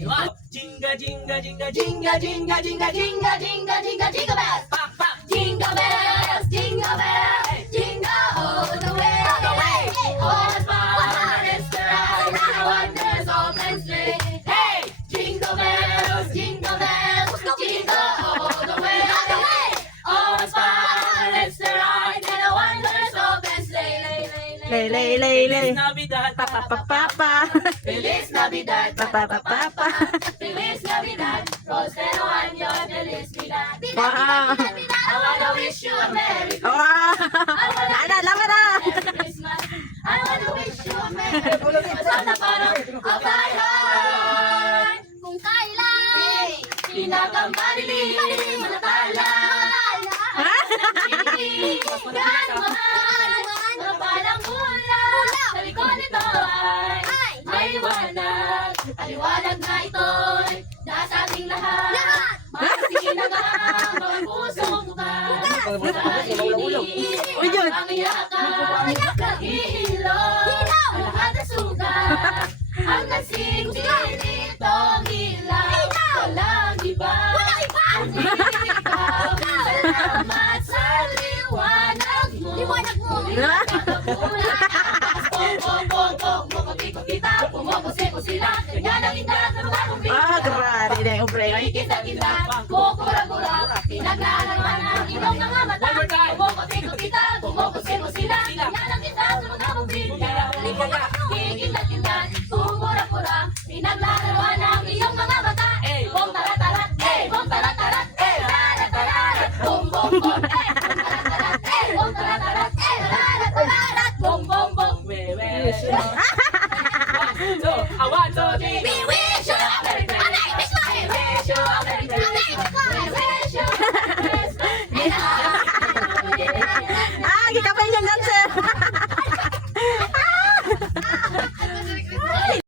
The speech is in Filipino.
Jinga, jinga, jinga, jinga, jinga, jinga, jinga, jinga, jinga, jingle bells. Pop, pop. Jingle bells, jingle bells, jingle all the way. All the way. All the fun is the ride. The wonders of sleigh. Hey, jingle bells, jingle all the way. All the way. All the fun is the ride. And the wonders of sleigh. Lay, lay, lay, lay. Feliz Navidad, Pa, pa, pa, pa, pa. Feliz Navidad, Pa, pa, pa, pa, pa. Feliz Navidad, prospero año, feliz vida. Wow. I wanna wish you a Merry Wow. Ana, lama na. Christmas. I wanna wish you a Merry Christmas. Sana parang kabayan. Kung kailan pinakamariling malatala. Yan mahal, mga palang mula. Sa likod nito ay maliwanag. Aliwanag na ito'y nasa ating lahat. Masin na nga mga pusong bukas. Uy, yun. Ang iyakan, nag-iilaw. Ang lahat na sugat. Ang nagsing-sing nitong ilaw. Walang iba. Kundi ikaw. Salamat sa liwanag mo. Nakakabulan. Pong-pong-pong-pong. Mukot-ikot-kita. Pumokos-ekos-sila. Ganyan ang indat na mga kumpita. Grabe na yung pre. Kita-kita. Kukurang-kurang. Pinaglalaman ang ilong ng mata. Pumokot-ikot-kita.